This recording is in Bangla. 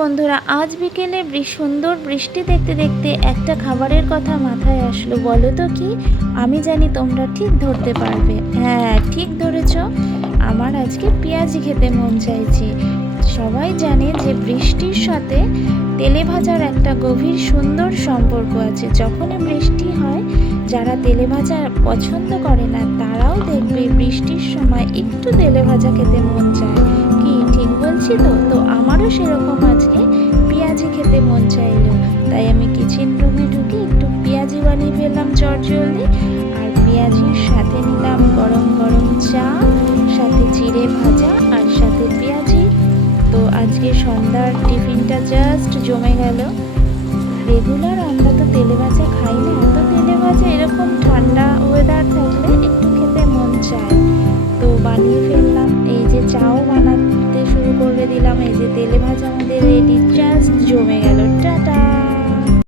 বন্ধুরা, আজ বিকেলে সুন্দর বৃষ্টি দেখতে দেখতে একটা খাবারের কথা মাথায় আসলো। বলো তো কি? আমি জানি তোমরা ঠিক ধরতে পারবে। হ্যাঁ, ঠিক ধরেছ। আমার আজকে পেঁয়াজি খেতে মন চাইছে। সবাই জানে যে বৃষ্টির সাথে তেলে ভাজার একটা গভীর সুন্দর সম্পর্ক আছে। যখনই বৃষ্টি হয়, যারা তেলে ভাজা পছন্দ করে না তারাও দেখবে বৃষ্টির সময় একটু তেলে ভাজা খেতে মন চায়। কি ঠিক বলছি তো? তো আমারও সেরকম আজকে পেঁয়াজি খেতে মন চাইলো, তাই আমি কিচেন রুমে ঢুকে একটু পেঁয়াজি বানিয়ে ফেললাম চটজলদি। আর পেঁয়াজির সাথে নিলাম গরম গরম চা, সাথে জিরে ভাজা আর সাথে পেঁয়াজি। তো আজকে সন্ধ্যার টিফিনটা জাস্ট জমে গেল। রেগুলার আমরা তো তেলে ভাজা খাই না, তো তেলে ভাজা এরকম ঠান্ডা ওয়েদার থাকলে একটু খেতে মন চায়। তো বানিয়ে ফেললাম। এই যে চাও বানাতে শুরু করে দিলাম। এই যে তেলে ভাজা আমার